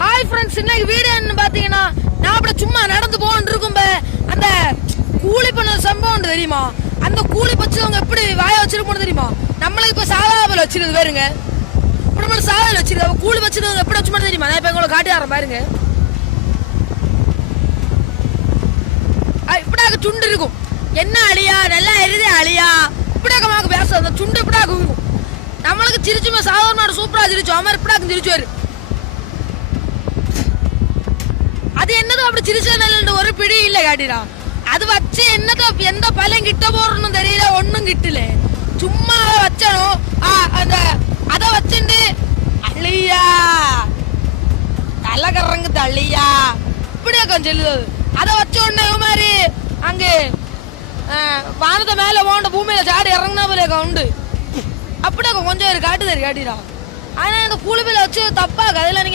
Hi friends, இன்னைக்கு video என்ன பாத்தீங்கன்னா, நான் அப்படி சும்மா நடந்து போன்னு இருக்கும் அந்த கூலி பண்ண சம்பவம் தெரியுமா? அந்த கூலி பச்சவங்க எப்படி வாய வச்சிருப்போம் தெரியுமா? நம்மளுக்கு இப்ப சாதாவில் வச்சிருது பாருங்க, இப்படி சாதாவில் வச்சிருது. கூலி வச்சிருந்தவங்க எப்படி வச்சு தெரியுமா? நான் இப்ப உங்களை காட்டி வரேன் பாருங்க. இப்படாக சுண்டு இருக்கும். என்ன அழியா, நல்லா எரிதே அழியா, இப்படாக பேச அந்த சுண்டு இப்படாக இருக்கும். நம்மளுக்கு சிரிச்சுமா சாதாரண சூப்பரா சிரிச்சோம், அவன் இப்படாக சிரிச்சுவாரு. அது என்னதோ அப்படி சிரிச்ச ஒரு பிடி இல்ல காட்டிடா. அது வச்சு என்னதோ எந்த பழம் கிட்ட போறணும் தெரியல, ஒன்னும் கிட்டல. சும்மா வச்சனும் அந்த அத வச்சுட்டு அழியா தலைகறங்க தள்ளியா இப்படியா கொஞ்சம் சொல்லுது. அதை வச்ச உடனே மாதிரி அங்க வானத்தை மேல போண்ட பூமியில சாடி இறங்கினா போல உண்டு. அப்படியே கொஞ்சம் காட்டுதாரு காட்டிடா. ஆனா இந்த கூலிபில வச்சு தப்பா கதையில நீங்க